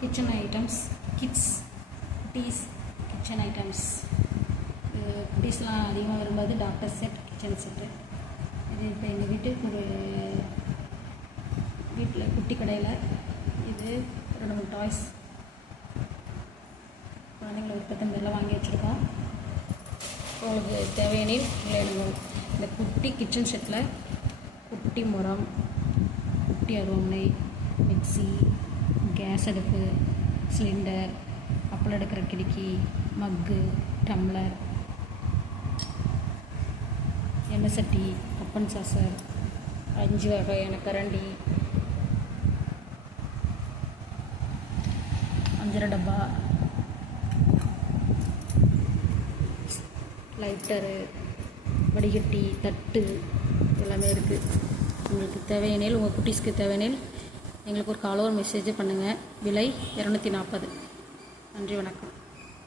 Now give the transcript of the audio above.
Kitchen items, kids குட்டீஸ் kitchen items. குட்டீஸ்லாம் அதிகமாக விரும்பாது doctor set, kitchen set. இது இப்போ எங்கள் வீட்டுக்கு ஒரு வீட்டில் குட்டி கடையில் இது 2-3 டாய்ஸ் குழந்தைங்களை ஒரு 10 பேரில் வாங்கி வச்சுருக்கோம். உங்களுக்கு தேவையெனில் இந்த குட்டி கிச்சன் செட்டில் குட்டி முறம், குட்டி அருவாமனை, மிக்சி, கேஸ் அடுப்பு, சிலிண்டர், அப்பளம் எடுக்கிற கிடுக்கி, மக்கு, டம்ளர், எண்ணெய் சட்டி, கப்பன் சாசர், 5 வகையான கரண்டி, அஞ்சரை டப்பா, லைட்டரு, வடிகட்டி, தட்டு எல்லாமே இருக்குது. உங்களுக்கு தேவையெனில், உங்கள் குட்டீஸ்க்கு தேவையெனில் எங்களுக்கு ஒரு காலோ ஒரு மெசேஜ் பண்ணுங்கள். விலை 240. நன்றி, வணக்கம்.